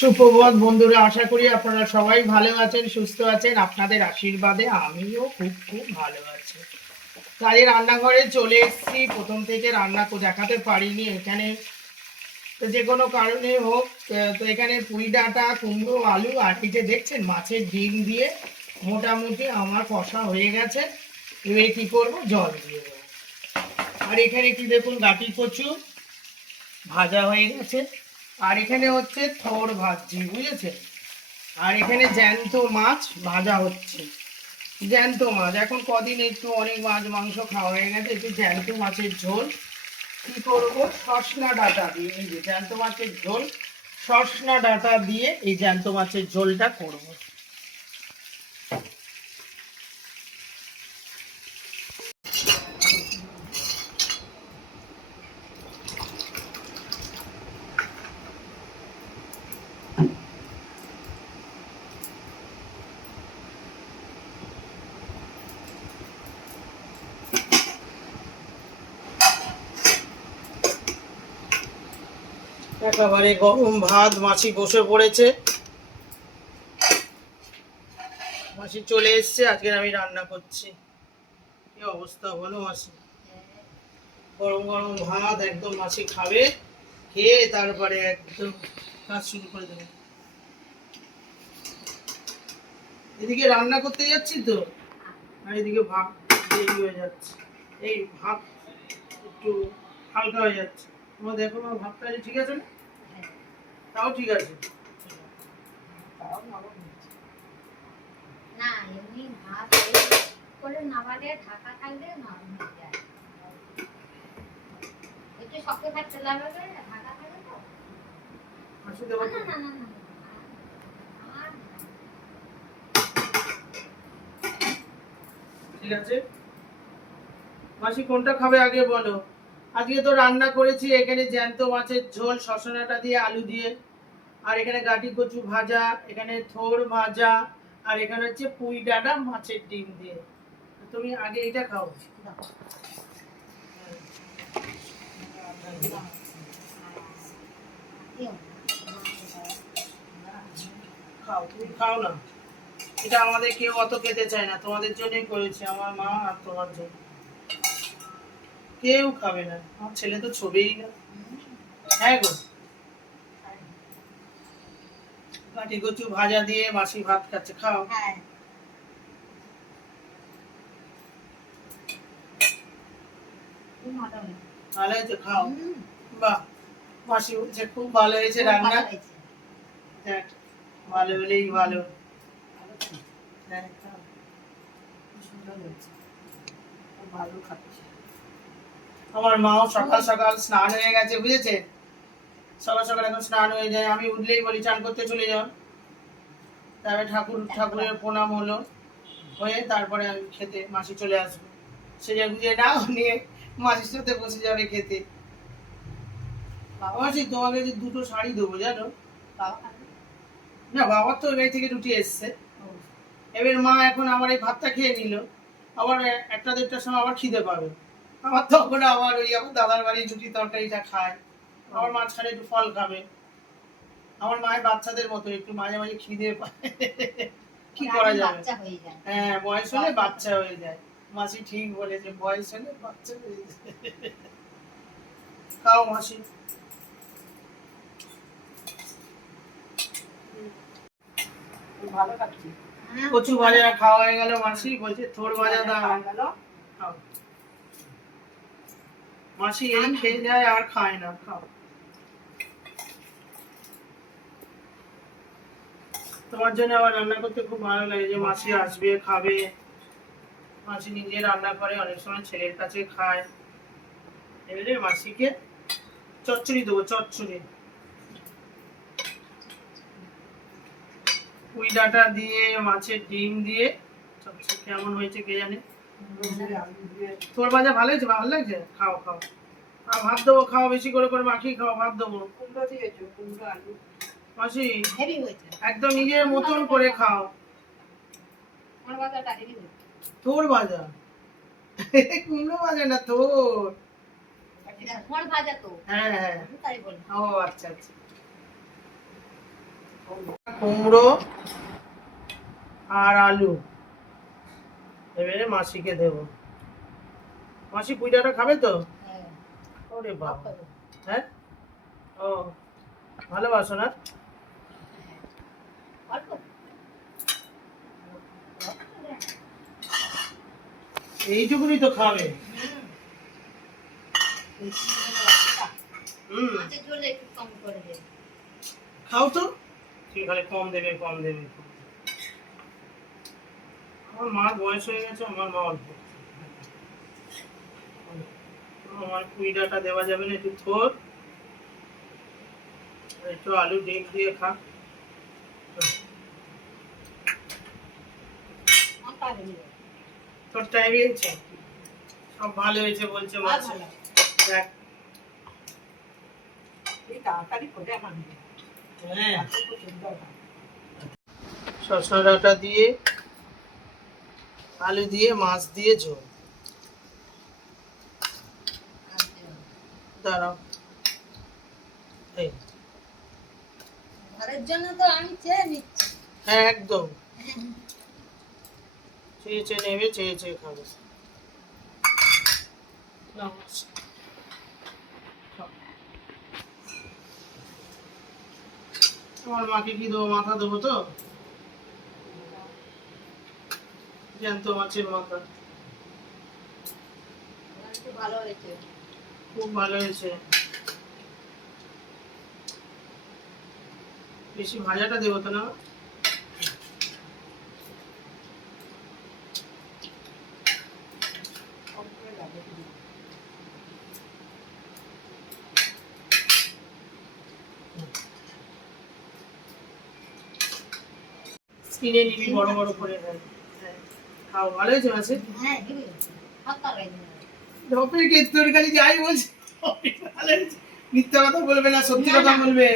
সুপ্রভাত বন্ধুরা, আশা করি আপনারা সবাই ভালো আছেন, সুস্থ আছেন। আপনাদের আশীর্বাদে আমিও খুব খুব ভালো আছি। তাই রান্নাঘরে চলে এসেছি। প্রথম থেকে রান্না দেখাতে পারিনি এখানে, তো যে কোনো কারণে হোক। তো এখানে পুঁই ডাঁটা, কুমড়ো, আলু আর এই যে দেখছেন মাছের ডিম দিয়ে মোটামুটি আমার কষা হয়ে গেছে। এবার কী করবো, জল দিয়ে দেবো। আর এখানে কি দেখুন, গাঁটি কচু ভাজা হয়ে গেছে। আর এখানে হচ্ছে থোর ভাজছি, বুঝেছেন। আর এখানে জ্যান্ত মাছ ভাজা হচ্ছে। জ্যান্ত মাছ এখন কদিন একটু অনেক মাছ মাংস খাওয়া হয়ে গেছে, একটু জ্যান্ত মাছের ঝোল। কি করব, সসনা ডাঁটা দিয়ে, এই যে জ্যান্ত মাছের ঝোল, সসনা ডাঁটা দিয়ে এই জ্যান্ত মাছের ঝোলটা করব। একেবারে গরম ভাত, মাছি বসে পড়েছে, মাছি চলে এসছে। আজকে আমি রান্না করছি। কি অবস্থা হলো মাছি, গরম গরম ভাত একদম মাছি খাবে, খেয়ে তারপরে একদম কাজ শুরু করে দেবে। এদিকে রান্না করতে যাচ্ছি তো, আর এদিকে ভাত দেরি হয়ে যাচ্ছে। এই ভাত একটু হালকা হয়ে যাচ্ছে। তোমার দেখো আমার ভাতটা ঠিক আছে না? তাও ঠিক আছে। না এমনি ভাত করে নামালে ঢাকা থাকলে নরম হয়ে যায়। একটু শক্ত থাকতে লাগবে, ঢাকা থাকলে তো মাছি দেবো না না না না আর ঠিক আছে। মাসি কোনটা খাবে আগে বলো। আজকে তো রান্না করেছি এখানে জ্যান্ত মাছের ঝোল শসনাটা দিয়ে, আলু দিয়ে। আর এখানে গাঁটি কচু ভাজা, এখানে থোর ভাজা, আর এখানে হচ্ছে পুঁই ডাঁটা মাছের ডিম দিয়ে। তুমি আগে এটা খাও। খাও, তুমি খাও না। এটা আমাদের কেউ অত খেতে চায় না, তোমাদের জন্যই করেছি, আমার মা আর তোমার জন্য। কেউ খাবে না, আমার ছেলে তো ছবেই না। হ্যাঁ গো, কাঠি কচু ভাজা দিয়ে মাসি ভাত খাচ্ছে, খাও। হ্যাঁ ভালো হয়েছে, খাও। বাহ, মাসি বলছে খুব ভালো হয়েছে রান্না। দেখ, ভালো হলেই ভালো। হ্যাঁ, খাও। আমার মাও সকাল সকাল স্নান হয়ে গেছে, বুঝেছে। সকাল সকাল এখন স্নান হয়ে যায়, আমি উঠলেই বলি চান করতে চলে যাও। তারপরে ঠাকুরের প্রণাম হলো, হয়ে তারপরে আমি খেতে মাসি চলে আসবে। সেজে গুজে নাও নিয়ে মাসির সাথে বসে যাবে খেতে। মাসি তোমাকে যে দুটো শাড়ি দেবো জানো। না, বাবার তো বাড়ি থেকে রুটি এসছে। এবার মা এখন আমার এই ভাতটা খেয়ে নিল, আবার একটা দেড়টার সময় আবার খিদে পাবে। আমার তখন আবার ওই আমার দাদার বাড়ি রুটি তরকারিটা খায়, আবার মাঝখানে একটু ফল খাবে। আমার মায়ের বাচ্চাদের মতো একটু মাঝে মাঝে খিদে পায়। কি করা যাবে। হ্যাঁ, বয়স হলে বাচ্চা হয়ে যায়। মাসি ঠিক বলেছে, বয়স হলে বাচ্চা হয়ে যায়। খাও মাসি। ভালো খাচ্ছি। কচু ভাজা খাওয়া হয়ে গেল, মাসি বলছে থোর ভাজা দাও। খাও মাসি, এই খেয়ে যায় আর খায় না, খাও। তোমার জন্য আবার রান্না করতে খুব ভালো লাগে, যে মাসি আসবে খাবে। মাসি নিজে রান্না করে, অনেক সময় ছেলের কাছে খায়। এবারে মাসিকে চচ্চড়ি দেবো, চচ্চড়ি পুঁই ডাঁটা দিয়ে মাছের ডিম দিয়ে চচ্চড়ি। কেমন হয়েছে কে জানে। তোর ভাজা ভালো হয়েছে, ভালো লাগছে, খাও খাও। আর ভাত দেবো, খাও, বেশি করে করে মাখিয়ে খাও, ভাত দেবো। মাসি একদম নিজের মতন করে খাও। তোর ভাজা, কুমড়ো ভাজা না, তোর। হ্যাঁ হ্যাঁ, ও আচ্ছা আচ্ছা। কুমড়ো আর আলু এবারে মাসিকে দেব। মাসি পুইডাটা খাবে তো? হ্যাঁ, ওরে বাবা, খাবে। হ্যাঁ ও ভালোবাসো না? অল্প এইটুকুনি তো খাবে। মাছের ঝোলে একটু কম করে দে। খাও তো, ঠিক খালি কম দেবে কম দেবে। আমার মার বয়স হয়ে গেছে, আমার মা অল্প। আমার পুইডাটা দেওয়া যাবে না, একটু থোর আর একটু আলু ডিম দিয়ে খা। তোর টাইম হয়েছে, সব ভালো হয়েছে বলছে মাছে। দেখ তাড়াতাড়ি করে আনবে। হ্যাঁ, খুব সুন্দর হয়। শসা ডাঁটা দিয়ে আলু দিয়ে মাছ দিয়ে ঝোল। দাঁড়াও, এই ঘরের জন্য তো আমি চেয়ে নিচ্ছি। হ্যাঁ একদম চেয়ে চেয়ে নেবে, চেয়ে চেয়ে খাবে। নাও, খাও। তোমার মাকে কি দেবো? মাথা দেবো তো, জ্যান্ত মাছের মাথা। একটু ভালো হয়েছে। খুব ভালো হয়েছে। বেশি ভাজাটা দেবো তো না? কম করে লাগে। কিনে নিবি বড় বড় করে। হ্যাঁ খাও, ভালো হয়েছে মাছে। হ্যাঁ দিবি হাতটা লাগে ঢপের ক্ষেত্রে খালি যাই বলছি ভালো হয়েছে। মিথ্যা কথা বলবে না, সত্যি কথা বলবে।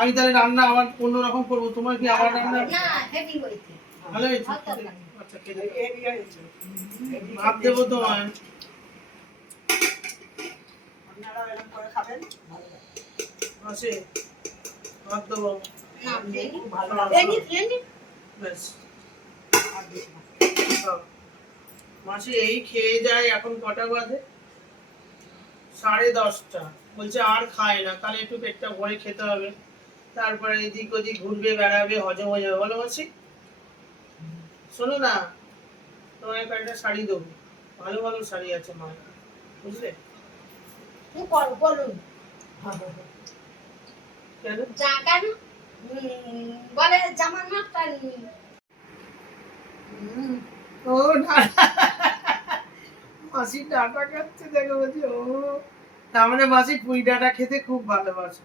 আমি তাহলে রান্না আবার অন্যরকম করবো, তোমার কি আবার রান্না? না হেভি হয়েছে। ভালো হয়েছে। হাতটা লাগে। আচ্ছা খেতে দাও। এই হয়েছে। ভাত দেবো তোমার। আপনারাও এরকম করে খাবেন, ভালো লাগে। মাসে ভাত দেবো। না দেনি খুব ভালো দেনি লাগে। দেনি ব্যাস আর বেশি না। খাও। মাসি এই খেয়ে যায়, এখন কটা বাজে? 10:30। বলছে আর খায় না, তাহলে একটু পেটটা ভরে খেতে হবে, তারপরে এদিক ওদিক ঘুরবে বেড়াবে, হজম হয়ে যাবে। বলো মাসি, শোনো না, তোমার একটা শাড়ি দেবো, ভালো ভালো শাড়ি আছে মায়ের, বুঝলে? তুই করো বলুন কেন? যা কেন বলে জামার মাপটা ও না, মাসি ডাটা খাচ্ছে দেখো, বলছি ও তার মানে মাসি পুঁই ডাটা খেতে খুব ভালোবাসে।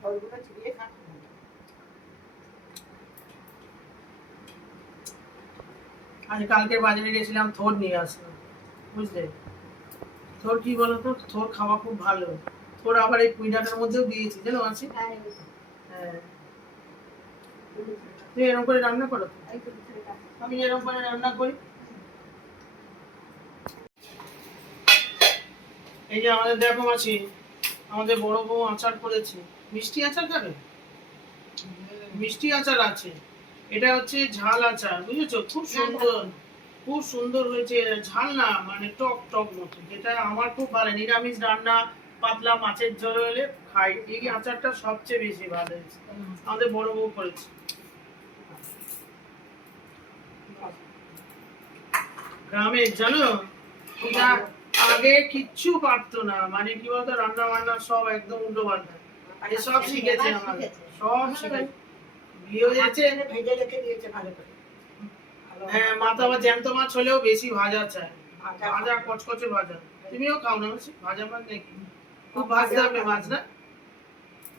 ফলগুলো চিবিয়ে খান। আজ কালকে বাজারে গেছিলাম, থোর নিয়ে আসলাম, বুঝলে? থোর কি বলতো, থোর খাওয়া খুব ভালো। থোর আবার এই পুঁই ডাটার মধ্যেও দিয়েছি, জানো মাসি? হ্যাঁ, তুমি এরকম করে রান্না করো তো? আমি এরকম করে রান্না করি। এই যে আমাদের দেখো মাসি, আমাদের বড় বউ আচার করেছে, মিষ্টি আচার খাবে? মিষ্টি আচার আছে, এটা হচ্ছে ঝাল আচার, বুঝেছো? খুব সুন্দর, খুব সুন্দর হয়েছে। ঝাল না, মানে টক টক মতো, যেটা আমার খুব ভালো। নিরামিষ রান্না, পাতলা মাছের ঝোল হলে খাই, এই আচারটা সবচেয়ে বেশি ভালো হয়েছে, আমাদের বড় বউ করেছে। গ্রামের, জানো, এটা আগে কিচ্ছু পারতো না, মানে কি বলতো, রান্না বান্না সব একদম উল্টো পাল্টা। সব শিখেছে আমাদের, সব শিখেছে। বিয়ে হয়েছে। ভেজে রেখে দিয়েছে ভালো করে। ভালো হ্যাঁ, মা তো আবার জ্যান্ত মাছ হলেও বেশি ভাজা চায়, ভাজা ভাজা কচকচে ভাজা। তুমিও খাও না মাসি ভাজা মাছ নাকি? খুব ভাজতে হবে মাছ না?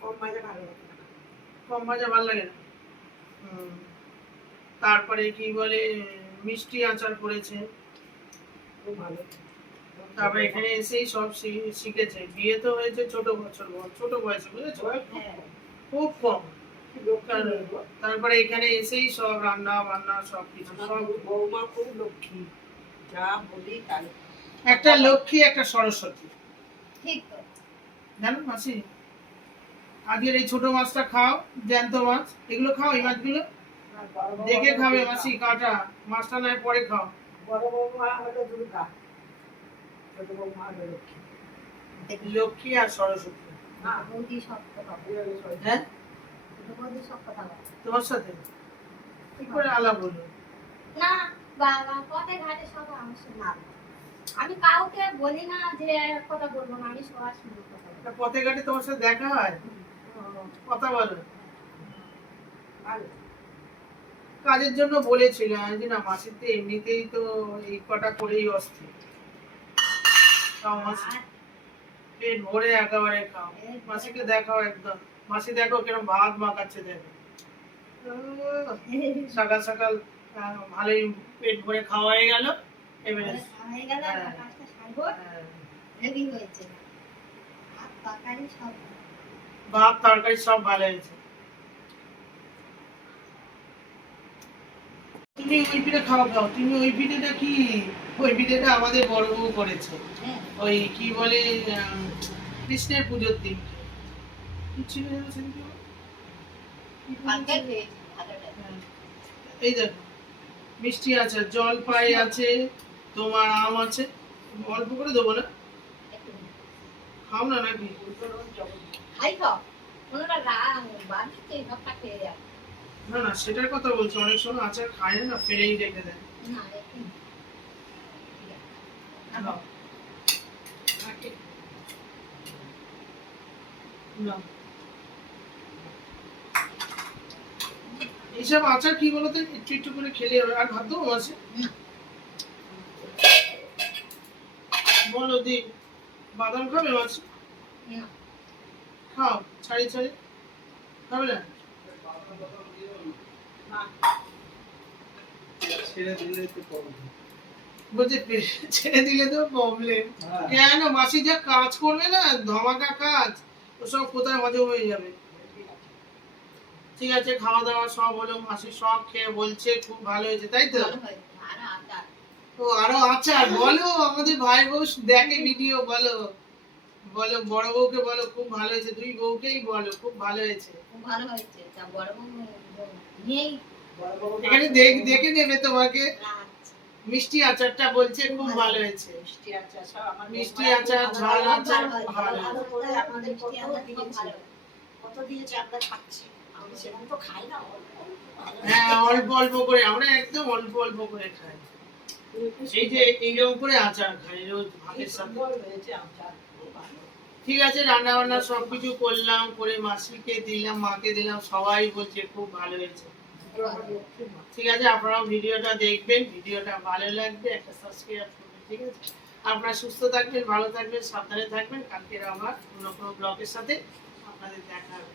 কম ভাজা ভালো লাগে না। কম ভাজা ভালো লাগে না। তারপরে কি বলে, মিষ্টি আচার করেছে। খুব ভালো। তারপরে এখানে এসেই সব শিখেছে। বিয়ে তো হয়েছে ছোট ছোট বয়সে, বুঝেছো? হ্যাঁ খুব কম। কি লক্ষ্মী মেয়ে গো। তারপরে এখানে এসেই সব রান্না বান্না সব কিছু আমার সব। বৌমা খুব লক্ষ্মী, যা বলি তাই। একটা লক্ষ্মী, একটা সরস্বতী, ঠিক তো জানো মাসি? আজকের এই ছোট মাছটা খাও, জ্যান্ত মাছ, এগুলো খাও, এই মাছগুলো দেখে খাবে মাসি, কাটা মাছটা নয় পরে খাও। বড় বৌমা হলো দুর্গা, ছোট বৌমা হলো লক্ষ্মী। লক্ষ্মী আর সরস্বতী। বৌদি সব কথা বলে। হ্যাঁ বৌদি সব কথা বলে। তোমার সাথে কি করে আলাপ হলো? না বাবা পথে ঘাটে সব আমার সঙ্গে আলাপ। আমি কাউকে বলি না যে কথা বলবো না, আমি সবার সঙ্গে কথা বলি। তা পথে ঘাটে তোমার সাথে দেখা হয়, কথা বলো? ভালো। কাজের জন্য বলেছিল, আমি যে না মাসির তো এমনিতেই তো এই কটা করেই অস্থির, খাও মাসি, আর পেট ভরে একেবারে খাও, মাসিকে দেখাও একদম, মাসি দেখো কিরকম ভাত মাখাচ্ছে, দেখো সকাল সকাল ভালোই পেট ভরে খাওয়া হয়ে গেল। এবারে হয়ে গেল, হ্যাঁ। কাজটা সারবো, রেডি হয়েছে। আর তরকারি সব ভাত তরকারি সব ভালো হয়েছে। তুমি ওই পিঠে খাও খাও, তুমি ওই পিঠেটা কি, ওই পিঠেটা আমাদের বড় বউ করেছে, হ্যাঁ ওই কি বলে কৃষ্ণের পুজোর দিন। কি ছিল যেন সেদিনকে? কি পুজো কালকে ছিল? খেয়েছি ভালোটা। হ্যাঁ। এই দেখো মিষ্টি আছে, জলপাই আছে, তোমার আম আছে, অল্প করে দেবো না, একটু খাও না নাকি? খাই তো কোনোটা বাড়িতে সবটা খেয়ে যায় না না সেটার কথা বলছি, অনেক সময় আচার খায় না, ফেলেই রেখে দেয়। না একটু খাও। নাও। এইসব আচার কি বলতো, একটু একটু করে খেলে হবে। আর ভাত দেবো মাসে? বলো দি, বাদাম খাবে মাছ? না খাও, ছাড়ি ছাড়ি খাবে না? বলছে ছেড়ে দিলে তো প্রবলেম। কেন মাসি যা কাজ করবে না, ধমাকা কাজ, ওসব কোথায় হজম হয়ে যাবে। ঠিক আছে, খাওয়া দাওয়া সব হলো, মাসি সব খেয়ে বলছে খুব ভালো হয়েছে, তাই তো? ভালো হয়েছে আর আচার ও আরো আচার, বলো আমাদের ভাই বউ দেখে ভিডিও, বলো বলো, বড় বউকে বলো খুব ভালো হয়েছে, দুই বউকেই বলো খুব ভালো হয়েছে। খুব ভালো হয়েছে। তা বড় বউ নেই এখানে দেখে নেবে তোমাকে। আচ্ছা মিষ্টি আচারটা বলছে খুব ভালো হয়েছে, মিষ্টি আচার সব আমার মিষ্টি বৌমা আচার, ভালো ঝাল ভালো আচার ভালো ভালো ভালো হয়েছে। করে আপনাদের মিষ্টি কত আচার খুব দিয়েছে, ভালো কত দিয়েছে আমরা খাচ্ছি, আমি সেরকম তো খাই না, অল্প অল্প ভালো। হ্যাঁ অল্প অল্প করে, আমরা একদম অল্প অল্প করে খাই। এই যে এইরকম করে আচার খাই রোজ ভাতের সাথে। সুন্দর হয়েছে আচার, খুব ভালো। ঠিক আছে, রান্না বান্না সবকিছু করলাম, করে মাসিকে দিলাম, মাকে দিলাম, সবাই বলছে খুব ভালো হয়েছে। ঠিক আছে, আপনারাও ভিডিওটা দেখবেন, ভিডিওটা ভালো লাগবে একটা সাবস্ক্রাইব করবেন। ঠিক আছে, আপনারা সুস্থ থাকবেন, ভালো থাকবেন, সাবধানে থাকবেন। কালকে আবার অন্য কোনো ব্লগের সাথে আপনাদের দেখা হবে।